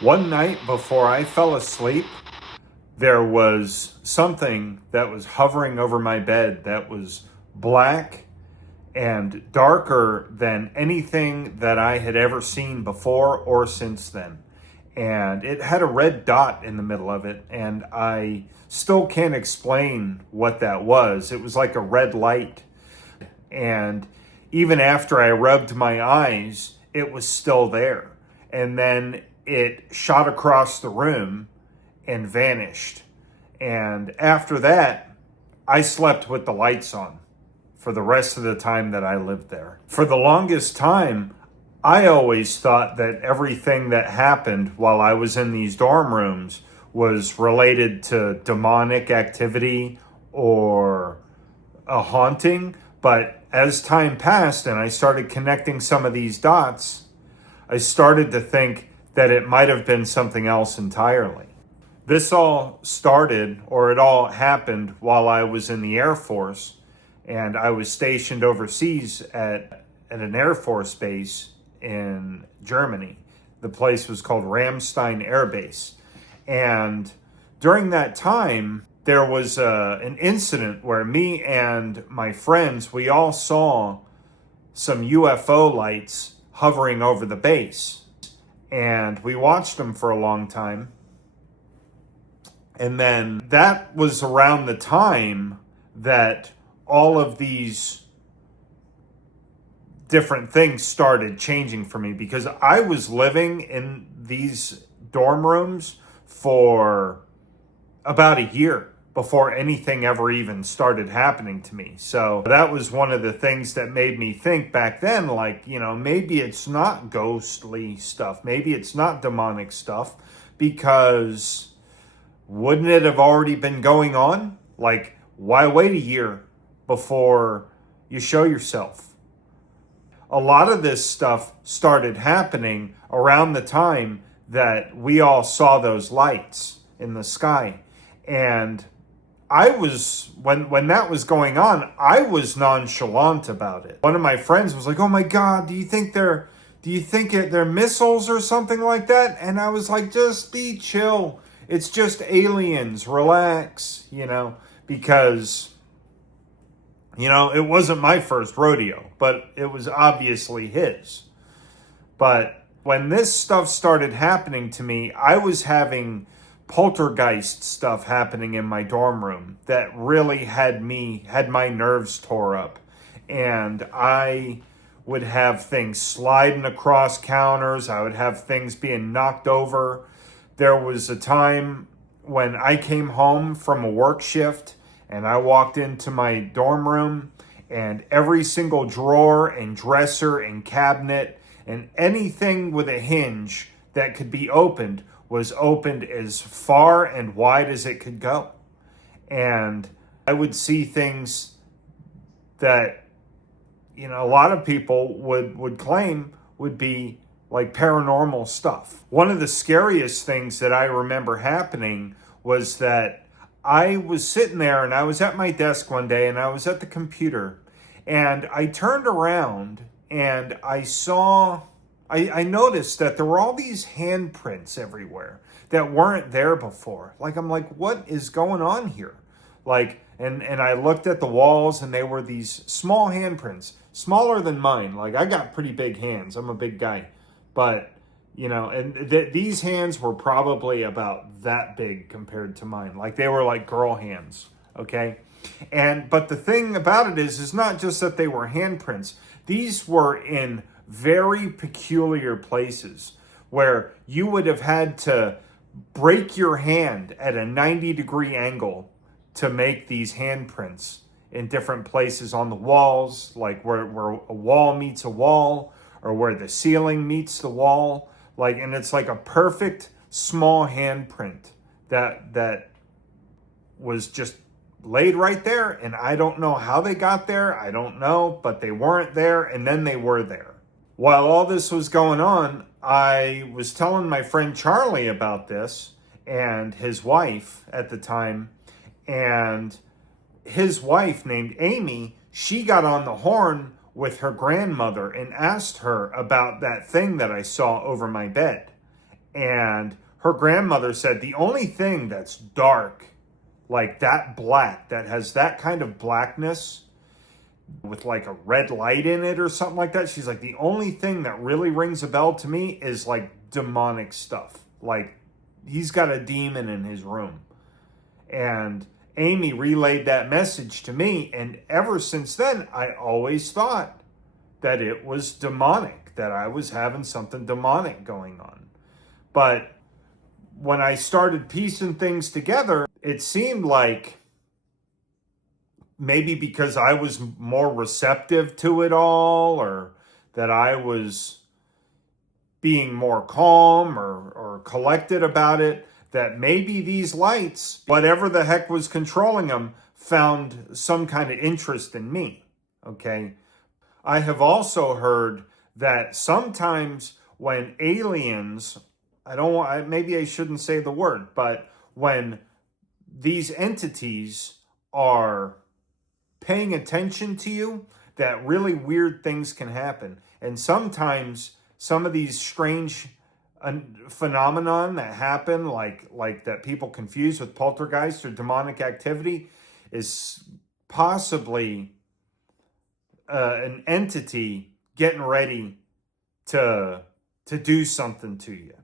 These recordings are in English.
One night before I fell asleep, there was something that was hovering over my bed that was black and darker than anything that I had ever seen before or since then. And it had a red dot in the middle of it, and I still can't explain what that was. It was like a red light. And even after I rubbed my eyes, it was still there. And then it shot across the room and vanished. And after that, I slept with the lights on for the rest of the time that I lived there. For the longest time, I always thought that everything that happened while I was in these dorm rooms was related to demonic activity or a haunting. But as time passed and I started connecting some of these dots, I started to think that it might have been something else entirely. This all started, or it all happened, while I was in the Air Force, and I was stationed overseas at an Air Force base in Germany. The place was called Ramstein Air Base. And during that time, there was an incident where me and my friends, we all saw some UFO lights hovering over the base. And we watched them for a long time. And then that was around the time that all of these different things started changing for me, because I was living in these dorm rooms for about a year before anything ever even started happening to me. So that was one of the things that made me think back then, like, maybe it's not ghostly stuff. Maybe it's not demonic stuff, because wouldn't it have already been going on? Like, why wait a year before you show yourself? A lot of this stuff started happening around the time that we all saw those lights in the sky. And I was, when that was going on, I was nonchalant about it. One of my friends was like, "Oh my God, do you think they're missiles or something like that?" And I was like, "Just be chill. It's just aliens, relax," because, it wasn't my first rodeo, but it was obviously his. But when this stuff started happening to me, I was having poltergeist stuff happening in my dorm room that really had my nerves tore up. And I would have things sliding across counters. I would have things being knocked over. There was a time when I came home from a work shift and I walked into my dorm room, and every single drawer and dresser and cabinet and anything with a hinge that could be opened was opened as far and wide as it could go. And I would see things that, a lot of people would claim would be like paranormal stuff. One of the scariest things that I remember happening was that I was sitting there and I was at my desk one day and I was at the computer, and I turned around and I noticed that there were all these handprints everywhere that weren't there before. I'm like, what is going on here? And I looked at the walls, and they were these small handprints, smaller than mine. I got pretty big hands. I'm a big guy. But, these hands were probably about that big compared to mine. They were like girl hands, okay? But the thing about it is not just that they were handprints. These were in very peculiar places where you would have had to break your hand at a 90-degree angle to make these handprints in different places on the walls, like where a wall meets a wall, or where the ceiling meets the wall. And it's like a perfect small handprint that was just laid right there. And I don't know how they got there. I don't know, but they weren't there, and then they were there. While all this was going on, I was telling my friend Charlie about this and his wife at the time. And his wife, named Amy, she got on the horn with her grandmother and asked her about that thing that I saw over my bed. And her grandmother said the only thing that's dark, like that black, that has that kind of blackness with like a red light in it or something like that, she's like, the only thing that really rings a bell to me is like demonic stuff. Like he's got a demon in his room. And Amy relayed that message to me. And ever since then, I always thought that it was demonic, that I was having something demonic going on. But when I started piecing things together, it seemed like maybe because I was more receptive to it all, or that I was being more calm or collected about it, that maybe these lights, whatever the heck was controlling them, found some kind of interest in me. Okay. I have also heard that sometimes when aliens, maybe I shouldn't say the word, but when these entities are paying attention to you, that really weird things can happen. And sometimes some of these strange phenomenon that happen, like that people confuse with poltergeist or demonic activity, is possibly an entity getting ready to do something to you,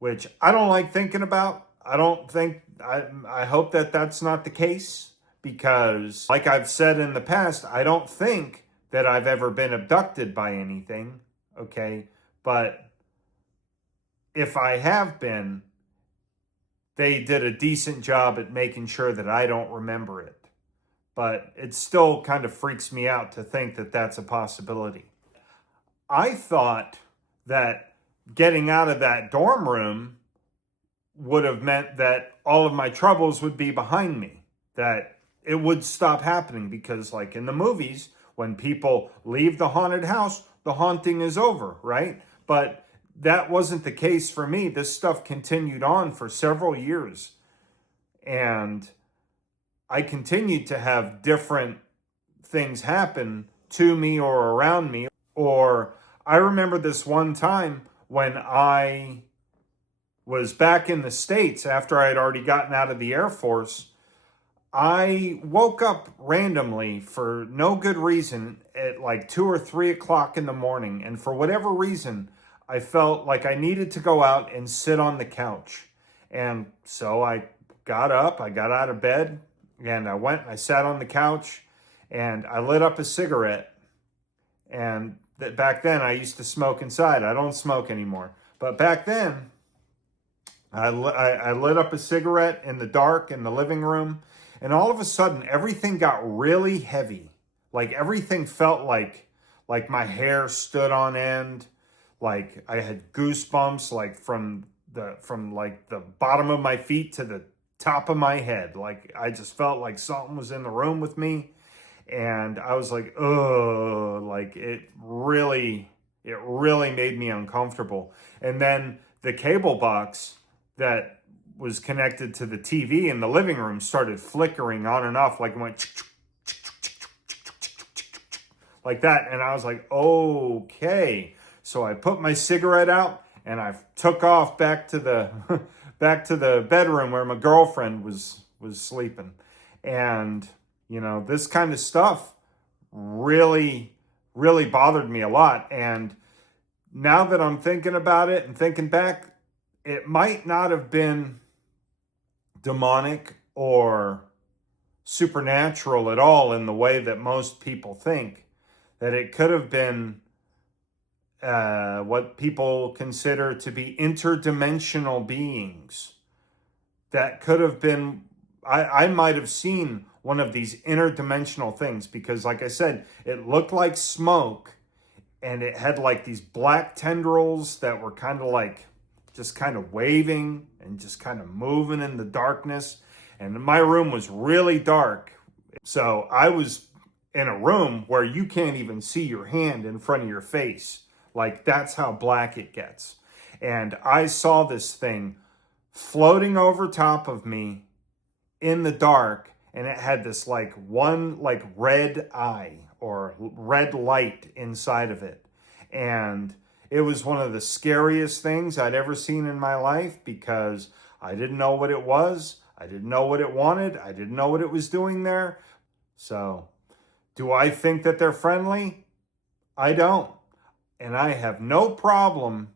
which I don't like thinking about. I hope that that's not the case, because like I've said in the past, I don't think that I've ever been abducted by anything, okay? But if I have been, they did a decent job at making sure that I don't remember it. But it still kind of freaks me out to think that that's a possibility. I thought that getting out of that dorm room would have meant that all of my troubles would be behind me, that it would stop happening, because like in the movies, when people leave the haunted house, the haunting is over, right? But that wasn't the case for me. This stuff continued on for several years. And I continued to have different things happen to me or around me. Or I remember this one time when I was back in the States after I had already gotten out of the Air Force. I woke up randomly for no good reason at like 2 or 3 o'clock in the morning. And for whatever reason, I felt like I needed to go out and sit on the couch. And so I got up, I got out of bed, and I went and I sat on the couch, and I lit up a cigarette. And back then I used to smoke inside. I don't smoke anymore. But back then, I lit up a cigarette in the dark in the living room, and all of a sudden everything got really heavy. Like everything felt like my hair stood on end. Like I had goosebumps, like from like the bottom of my feet to the top of my head. Like I just felt like something was in the room with me. And I was like, oh, like it really made me uncomfortable. And then the cable box that was connected to the TV in the living room started flickering on and off, like it went like that. And I was like, okay. So I put my cigarette out and I took off back to the bedroom where my girlfriend was sleeping. And you know, this kind of stuff really bothered me a lot. And now that I'm thinking about it and thinking back, it might not have been demonic or supernatural at all in the way that most people think. That it could have been what people consider to be interdimensional beings. That could have been, I might have seen one of these interdimensional things, because like I said, it looked like smoke, and it had like these black tendrils that were kind of like just kind of waving and just kind of moving in the darkness. And my room was really dark. So I was in a room where you can't even see your hand in front of your face. Like that's how black it gets. And I saw this thing floating over top of me in the dark, and it had this like one like red eye or red light inside of it. And It was one of the scariest things I'd ever seen in my life because I didn't know what it was. I didn't know what it wanted. I didn't know what it was doing there. So, do I think that they're friendly? I don't. And I have no problem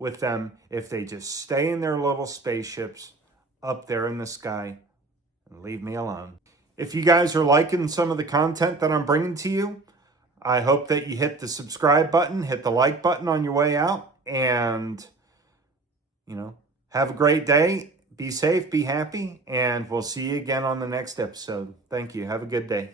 with them if they just stay in their little spaceships up there in the sky and leave me alone. If you guys are liking some of the content that I'm bringing to you, I hope that you hit the subscribe button, hit the like button on your way out, and, have a great day. Be safe, be happy, and we'll see you again on the next episode. Thank you. Have a good day.